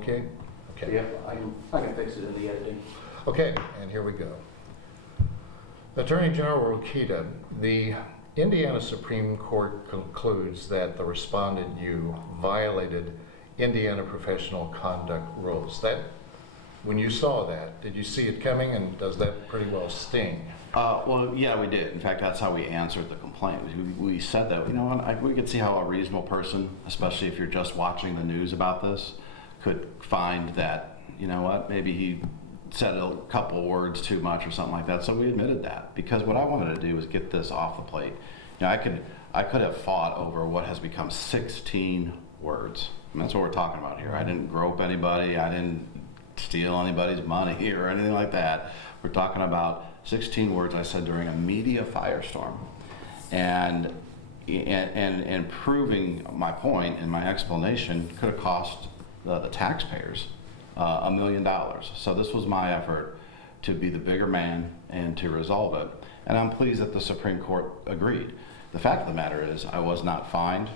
okay? Okay. Yeah, I can fix it in the editing. Okay, and here we go. Attorney General Rokita, the Indiana Supreme Court concludes that the respondent you violated Indiana professional conduct rules. That, when you saw that, did you see it coming, and does that pretty well sting? Well, yeah, we did. In fact, that's how we answered the complaint. We said that, you know, we could see how a reasonable person, especially if you're just watching the news about this, could find that, you know what, maybe he said a couple words too much or something like that. So we admitted that, because what I wanted to do was get this off the plate. You know, I could have fought over what has become 16 words. And that's what we're talking about here. I didn't grope anybody. I didn't steal anybody's money or anything like that. We're talking about 16 words I said during a media firestorm, and proving my point and my explanation could have cost the taxpayers $1 million. So this was my effort to be the bigger man and to resolve it, and I'm pleased that the Supreme Court agreed. The fact of the matter is, I was not fined.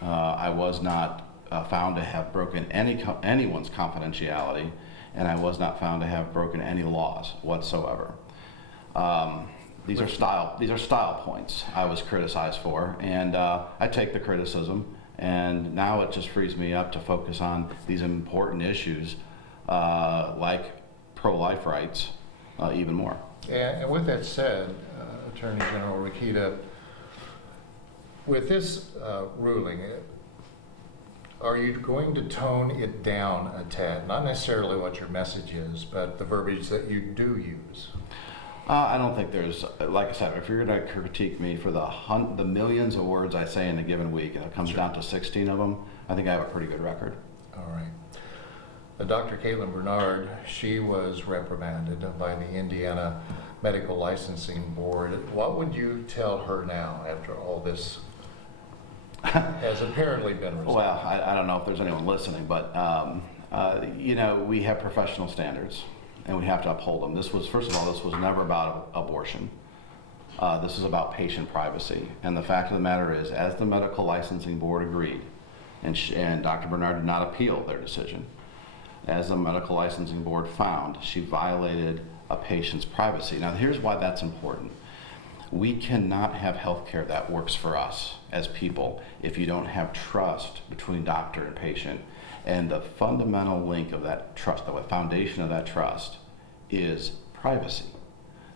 I was not found to have broken anyone's confidentiality, and I was not found to have broken any laws whatsoever. These are style points I was criticized for, and I take the criticism, and now it just frees me up to focus on these important issues like pro-life rights even more. And with that said, Attorney General Rokita, with this ruling, are you going to tone it down a tad? Not necessarily what your message is, but the verbiage that you do use. I don't think there's, like I said, if you're going to critique me for the millions of words I say in a given week, and it comes down to 16 of them, I think I have a pretty good record. All right. Dr. Caitlin Bernard, she was reprimanded by the Indiana Medical Licensing Board. What would you tell her now after all this has apparently been resolved? Well, I don't know if there's anyone listening, but you know, we have professional standards, and we have to uphold them. This was, first of all, this was never about abortion. This is about patient privacy. And the fact of the matter is, as the Medical Licensing Board agreed, and Dr. Bernard did not appeal their decision, as the Medical Licensing Board found, she violated a patient's privacy. Now, here's why that's important. We cannot have health care that works for us as people if you don't have trust between doctor and patient. And the fundamental link of that trust, the foundation of that trust, is privacy.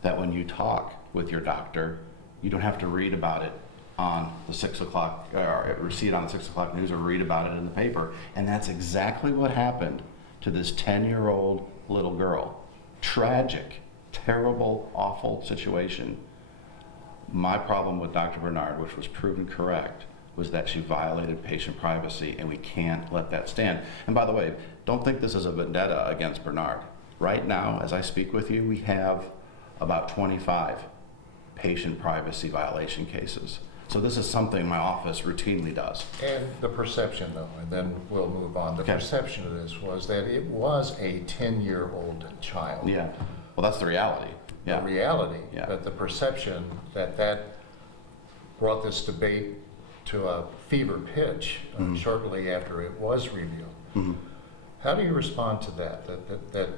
That when you talk with your doctor, you don't have to read about it on the 6 o'clock, or see it on the 6 o'clock news, or read about it in the paper. And that's exactly what happened to this 10-year-old little girl. Tragic, terrible, awful situation. My problem with Dr. Bernard, which was proven correct, was that she violated patient privacy, and we can't let that stand. And by the way, don't think this is a vendetta against Bernard. Right now, as I speak with you, we have about 25 patient privacy violation cases. So this is something my office routinely does. And the perception, though, and then we'll move on. The Okay. perception of this was that it was a 10-year-old child. Yeah, well, that's the reality. Yeah. The reality, Yeah. but the perception that brought this debate to a fever pitch shortly after it was revealed. How do you respond to that? That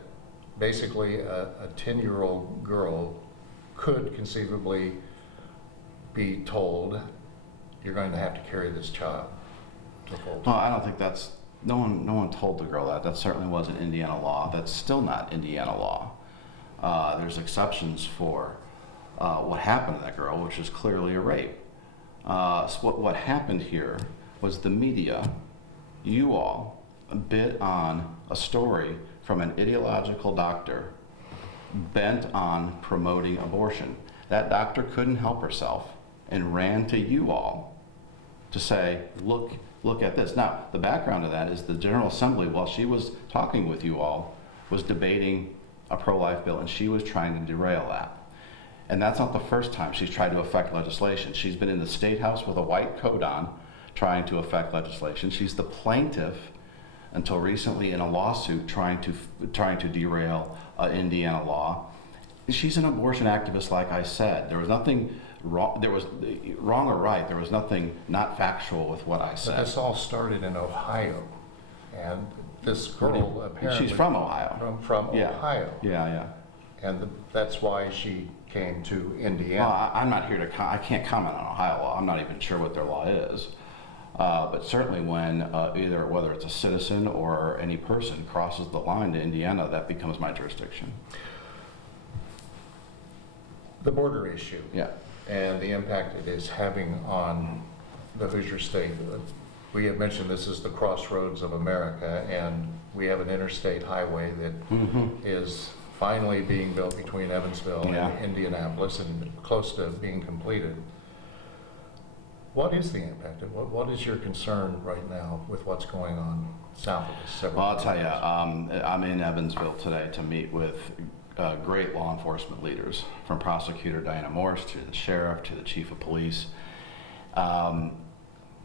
basically a 10-year-old girl could conceivably be told, you're going to have to carry this child to full Well, time. I don't think that's, no one told the girl that. That certainly wasn't Indiana law. That's still not Indiana law. There's exceptions for what happened to that girl, which is clearly a rape. So what happened here was the media, you all, bid on a story from an ideological doctor bent on promoting abortion. That doctor couldn't help herself and ran to you all to say, look at this. Now, the background of that is the General Assembly, while she was talking with you all, was debating a pro-life bill, and she was trying to derail that. And that's not the first time she's tried to affect legislation. She's been in the State House with a white coat on, trying to affect legislation. She's the plaintiff until recently in a lawsuit trying to derail Indiana law. She's an abortion activist, like I said. There was nothing wrong. There was wrong or right. There was nothing not factual with what I said. But this all started in Ohio, and this girl apparently. She's from Ohio. From Yeah. Ohio. Yeah. And that's why she came to Well, Indiana. I'm not here to, I can't comment on Ohio law. I'm not even sure what their law is. But certainly when whether it's a citizen or any person crosses the line to Indiana, that becomes my jurisdiction. The border issue. Yeah. And the impact it is having on the Hoosier State. We have mentioned this is the crossroads of America, and we have an interstate highway that is finally being built between Evansville Yeah. and Indianapolis and close to being completed. What is the impact? And what is your concern right now with what's going on south of us? Well, I'll tell you, I'm in Evansville today to meet with great law enforcement leaders, from Prosecutor Diana Morse to the sheriff to the chief of police.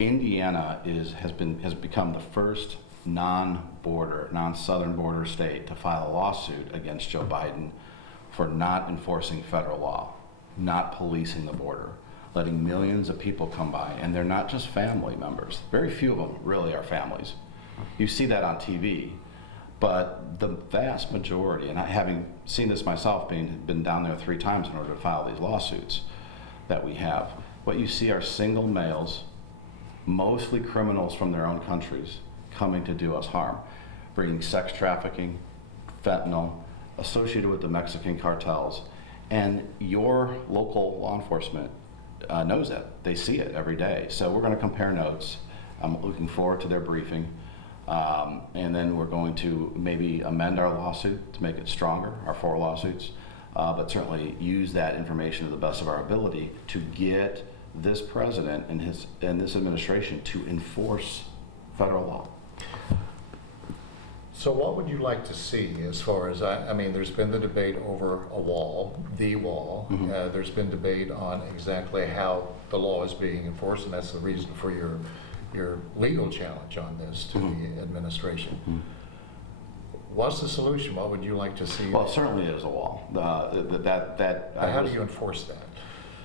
Indiana has become the first non-southern border state to file a lawsuit against Joe Biden for not enforcing federal law, not policing the border, letting millions of people come by, and they're not just family members. Very few of them really are families. You see that on TV, but the vast majority, and having seen this myself, been down there 3 times in order to file these lawsuits that we have, what you see are single males, mostly criminals from their own countries, coming to do us harm, bringing sex trafficking, fentanyl, associated with the Mexican cartels, and your local law enforcement knows it. They see it every day. So we're going to compare notes. I'm looking forward to their briefing. And then we're going to maybe amend our lawsuit to make it stronger, our 4 lawsuits, but certainly use that information to the best of our ability to get this president and this administration to enforce federal law. So what would you like to see as far as, I mean, there's been the debate over the wall. There's been debate on exactly how the law is being enforced, and that's the reason for your legal challenge on this to the administration. What's the solution? What would you like to see? Well, certainly it is a wall. How do you enforce that?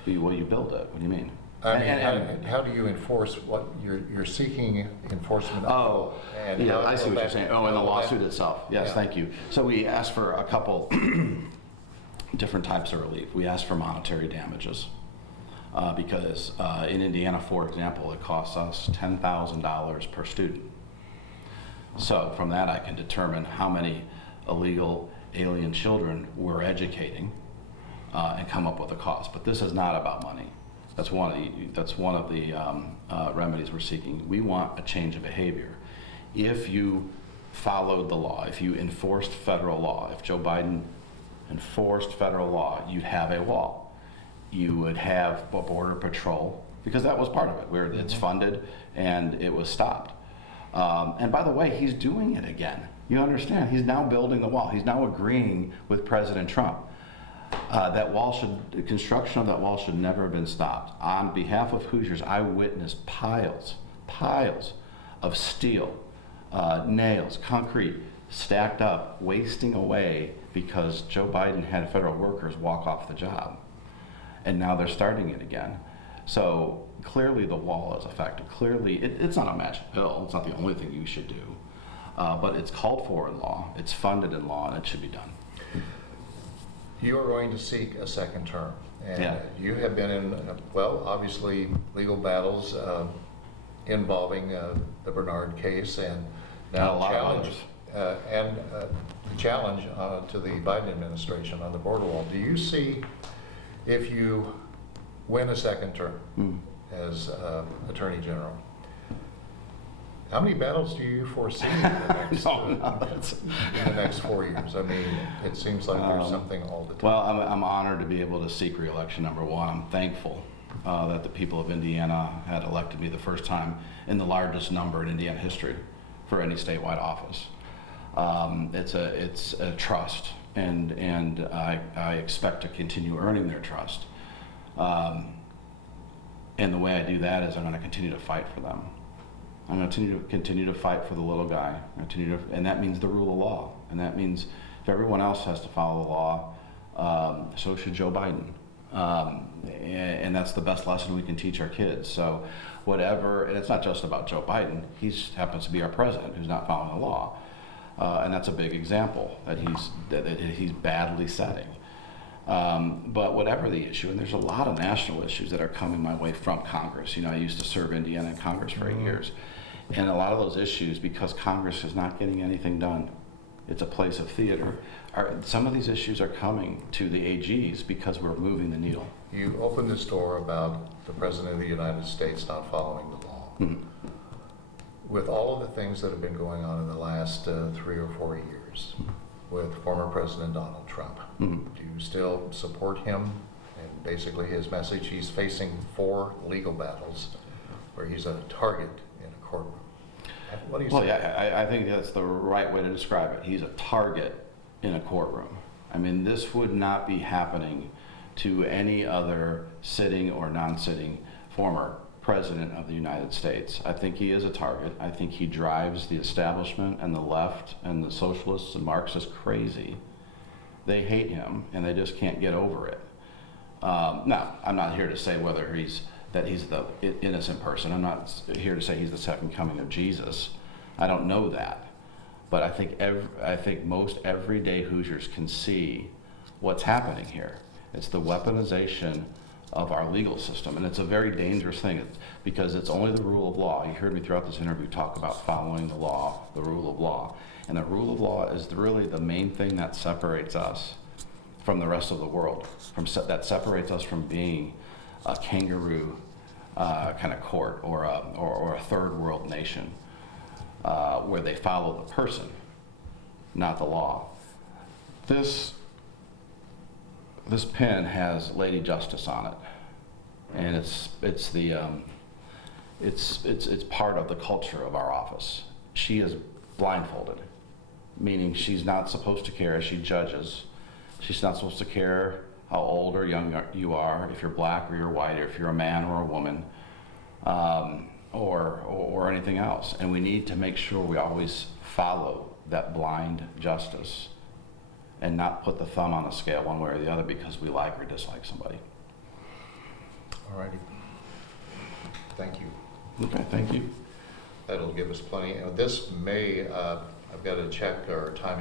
Well, you build it. What do you mean? I mean, how do you enforce what you're seeking enforcement of? And Yeah, how I see will what you're that- saying. Oh, in the how will that- lawsuit itself. Yes, Yeah. thank you. So we asked for a couple different types of relief. We asked for monetary damages because in Indiana, for example, it costs us $10,000 per student. So from that, I can determine how many illegal alien children we're educating and come up with a cost. But this is not about money. That's one of the remedies we're seeking. We want a change of behavior. If you followed the law, if you enforced federal law, if Joe Biden enforced federal law, you'd have a wall. You would have a border patrol, because that was part of it, where it's funded and it was stopped. And by the way, he's doing it again. You understand? He's now building the wall. He's now agreeing with President Trump. The construction of that wall should never have been stopped. On behalf of Hoosiers, I witnessed piles of steel, nails, concrete, stacked up, wasting away because Joe Biden had federal workers walk off the job. And now they're starting it again. So clearly the wall is effective. Clearly, it's not a magic pill. It's not the only thing you should do. But it's called for in law, it's funded in law, and it should be done. You are going to seek a second term. And Yeah. you have been in, obviously, legal battles involving the Bernard case and now And a lot of challenge, the challenge to the Biden administration on the border wall. Do you see, if you win a second term as Attorney General, how many battles do you foresee in the next 4 years? I mean, it seems like there's something all the time. Well, I'm honored to be able to seek re-election, number one. I'm thankful that the people of Indiana had elected me the first time in the largest number in Indiana history for any statewide office. It's a trust, and I expect to continue earning their trust. And the way I do that is I'm going to continue to fight for them. I'm going to continue to fight for the little guy. And that means the rule of law. And that means if everyone else has to follow the law, so should Joe Biden. And that's the best lesson we can teach our kids. So whatever, and it's not just about Joe Biden. He happens to be our president who's not following the law. And that's a big example that he's badly setting. But whatever the issue, and there's a lot of national issues that are coming my way from Congress. You know, I used to serve Indiana in Congress for 8 years. And a lot of those issues, because Congress is not getting anything done, it's a place of theater, some of these issues are coming to the AGs because we're moving the needle. You opened this door about the President of the United States not following the law. Mhm. With all of the things that have been going on in the last 3 or 4 years with former President Donald Trump, Mhm. do you still support him and basically his message? He's facing 4 legal battles where he's a target in a courtroom. What do you Well, say? yeah, I think that's the right way to describe it. He's a target in a courtroom. I mean, this would not be happening to any other sitting or non-sitting former president of the United States. I think he is a target. I think he drives the establishment and the left and the socialists and Marxists crazy. They hate him and they just can't get over it. Now, I'm not here to say whether he's the innocent person. I'm not here to say he's the second coming of Jesus. I don't know that. But I think most everyday Hoosiers can see what's happening here. It's the weaponization of our legal system, and it's a very dangerous thing because it's only the rule of law. You heard me throughout this interview talk about following the law, the rule of law. And the rule of law is really the main thing that separates us from the rest of the world, that separates us from being a kangaroo kind of court or a third world nation where they follow the person, not the law. This pin has Lady Justice on it, and it's part of the culture of our office. She is blindfolded, meaning she's not supposed to care as she judges. She's not supposed to care how old or young you are, if you're black or you're white, or if you're a man or a woman, or anything else. And we need to make sure we always follow that blind justice and not put the thumb on the scale one way or the other because we like or dislike somebody. All righty. Thank you. Okay, thank you. That'll give us plenty. This may, I've got to check our timing.